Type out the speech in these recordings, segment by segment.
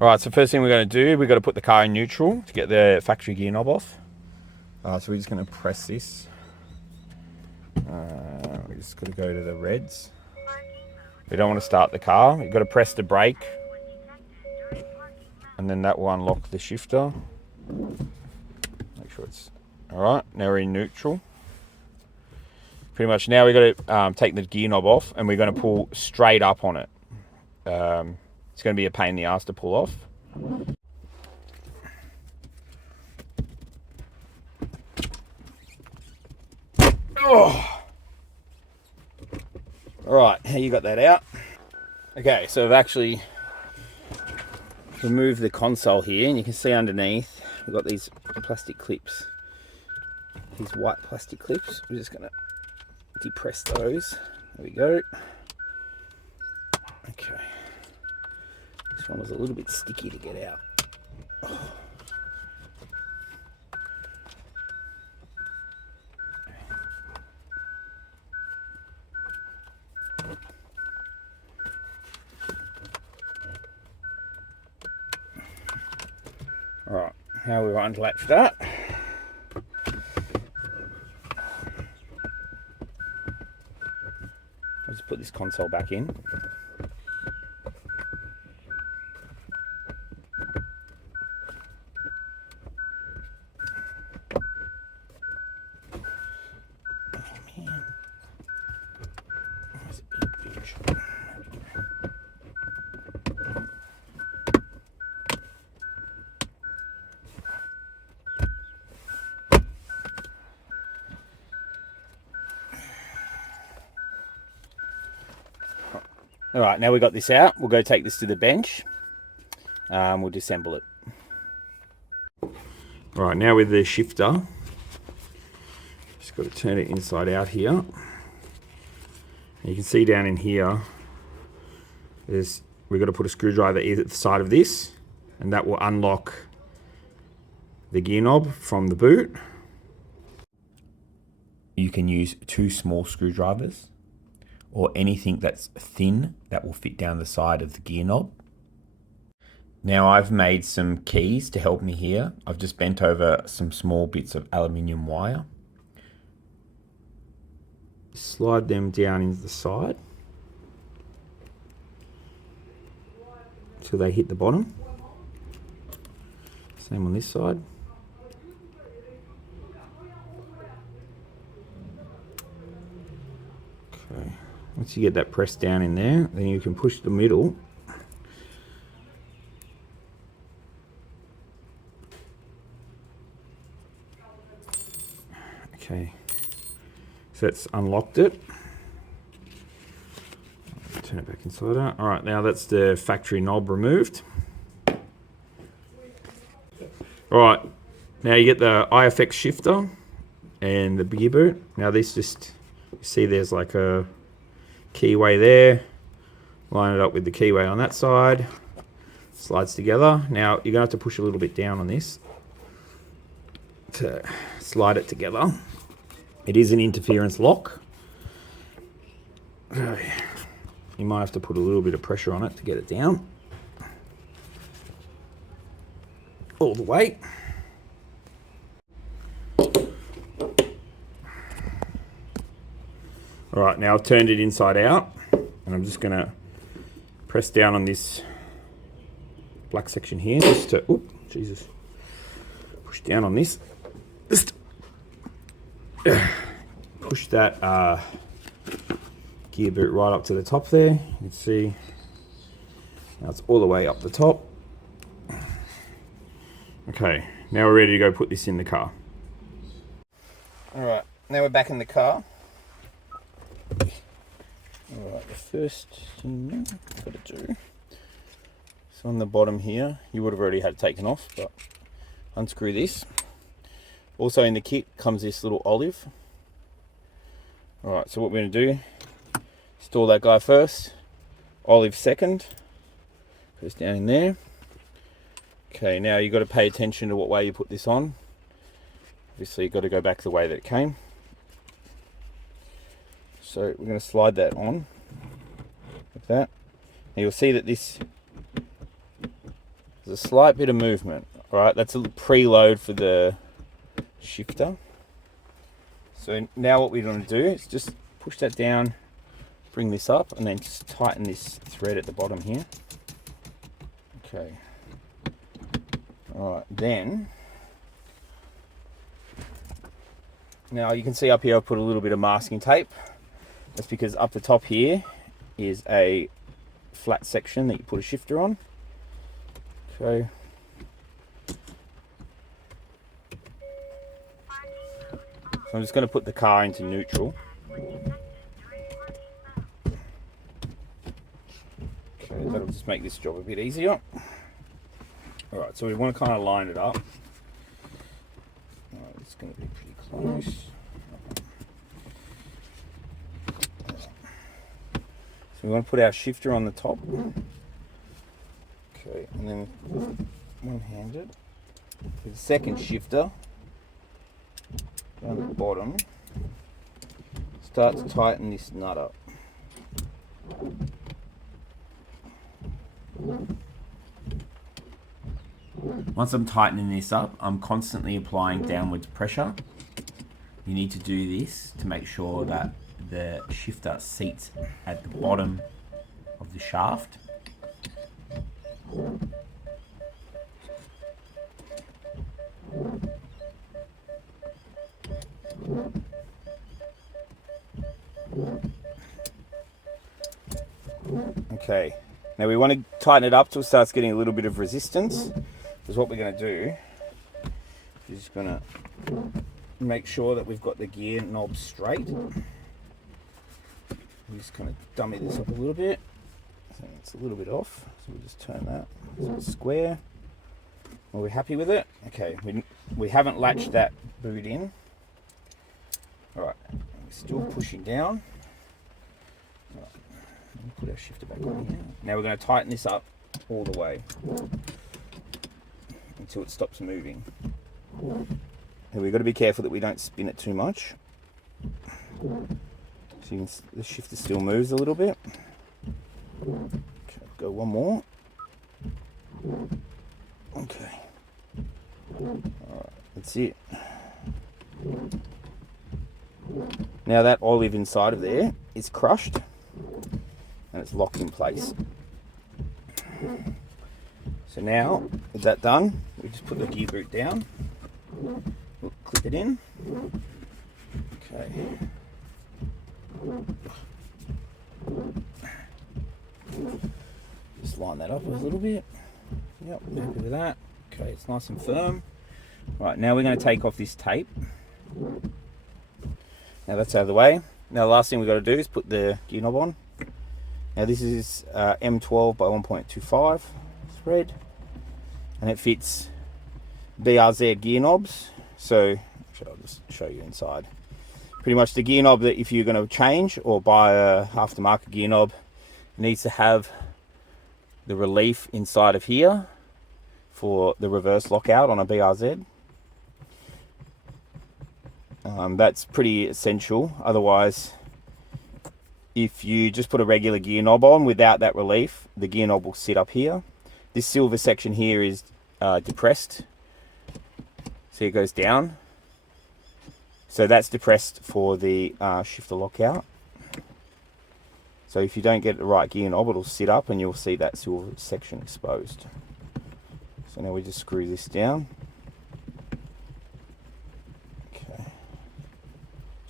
All right, so first thing we're going to do, we've got to put the car in neutral to get the factory gear knob off. So we're just going to press this. We just got to go to the reds. We don't want to start the car. You've got to press the brake, and then that will unlock the shifter. Make sure it's all right. Now we're in neutral. Pretty much now we've got to take the gear knob off, and we're going to pull straight up on it. It's going to be a pain in the ass to pull off. Oh. All right, how you got that out? Okay, so I've actually removed the console here, and you can see underneath we've got these plastic clips, these white plastic clips. We're just going to depress those. There we go. Okay, this one was a little bit sticky to get out. Oh. Alright, now we want to latch that. I'll just put this console back in. All right, now we've got this out, we'll go take this to the bench. We'll disassemble it. All right, now with the shifter, just got to turn it inside out here. And you can see down in here, we've got to put a screwdriver either at the side of this, and that will unlock the gear knob from the boot. You can use 2 small screwdrivers, or anything that's thin that will fit down the side of the gear knob. Now I've made some keys to help me here. I've just bent over some small bits of aluminium wire. Slide them down into the side so they hit the bottom. Same on this side. Okay. Once you get that pressed down in there, then you can push the middle. Okay, so that's unlocked it. Turn it back inside out. All right, now that's the factory knob removed. All right, now you get the IFX shifter and the gear boot. Now this just, you see there's like a keyway there. Line it up with the keyway on that side. Slides together. Now you're going to have to push a little bit down on this to slide it together. It is an interference lock. You might have to put a little bit of pressure on it to get it down. All the way. All right, now I've turned it inside out, and I'm just going to press down on this black section here, just to, oop, Jesus, push down on this. Just push that gear boot right up to the top there. You can see now it's all the way up the top. Okay, now we're ready to go put this in the car. All right, now we're back in the car. All right, the first thing I've got to do, so on the bottom here, you would have already had it taken off, but unscrew this. Also in the kit comes this little olive. All right, so what we're going to do, install that guy first, olive second, put this down in there. Okay, now you've got to pay attention to what way you put this on. Obviously you've got to go back the way that it came. So we're going to slide that on like that. Now you'll see that this There's a slight bit of movement. All right, that's a preload for the shifter. So now what we're going to do is just push that down, bring this up, and then just tighten this thread at the bottom here. Okay. All right, then now you can see up here I've put a little bit of masking tape. That's because up the top here is a flat section that you put a shifter on. Okay. So I'm just going to put the car into neutral. Okay, that'll just make this job a bit easier. Alright, so we want to kind of line it up. Alright, it's going to be pretty close. So we want to put our shifter on the top. Okay, and then one-handed. For the second shifter, down the bottom, start to tighten this nut up. Once I'm tightening this up, I'm constantly applying downwards pressure. You need to do this to make sure that the shifter seats at the bottom of the shaft. Okay, now we want to tighten it up till it starts getting a little bit of resistance, because what we're going to do is just going to make sure that we've got the gear knob straight. We just kind of dummy this up a little bit. So it's a little bit off, so we'll just turn that so it's square. Are we happy with it? Okay, we haven't latched that boot in. Alright, we're still pushing down. Right, put our shifter back on here. Now we're going to tighten this up all the way until it stops moving. And we've got to be careful that we don't spin it too much. So you can, the shifter still moves a little bit. Okay, go one more. Okay. Alright, that's it. Now that olive inside of there is crushed and it's locked in place. So now, with that done, we just put the gear boot down. We'll clip it in. Okay. Just line that up a little bit. Yep, happy with that. Okay, it's nice and firm. Right, now we're going to take off this tape. Now that's out of the way. Now the last thing we've got to do is put the gear knob on. Now this is M12 by 1.25 thread, and it fits BRZ gear knobs. So I'll just show you inside. Pretty much the gear knob that if you're going to change or buy a aftermarket gear knob, it needs to have the relief inside of here for the reverse lockout on a BRZ. That's pretty essential. Otherwise, if you just put a regular gear knob on without that relief, the gear knob will sit up here. This silver section here is depressed. See, it goes down. So that's depressed for the shifter lockout. So if you don't get the right gear knob, it'll sit up and you'll see that silver section exposed. So now we just screw this down. Okay.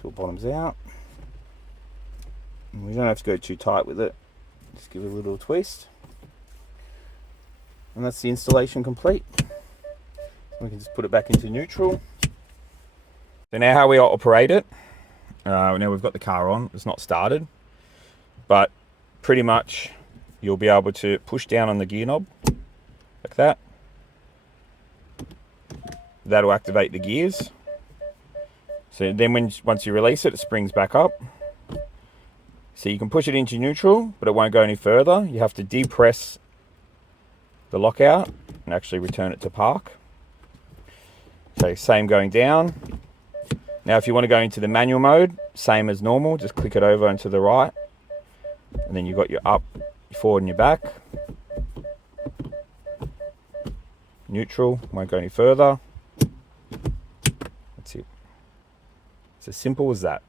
Till it bottoms out. And we don't have to go too tight with it. Just give it a little twist. And that's the installation complete. We can just put it back into neutral. So now how we operate it. Now we've got the car on. It's not started. But pretty much you'll be able to push down on the gear knob like that. That'll activate the gears. So then once you release it, it springs back up. So you can push it into neutral, but it won't go any further. You have to depress the lockout and actually return it to park. So same going down. Now if you want to go into the manual mode, same as normal, just click it over and to the right. And then you've got your up, your forward and your back. neutral, won't go any further. That's it. It's as simple as that.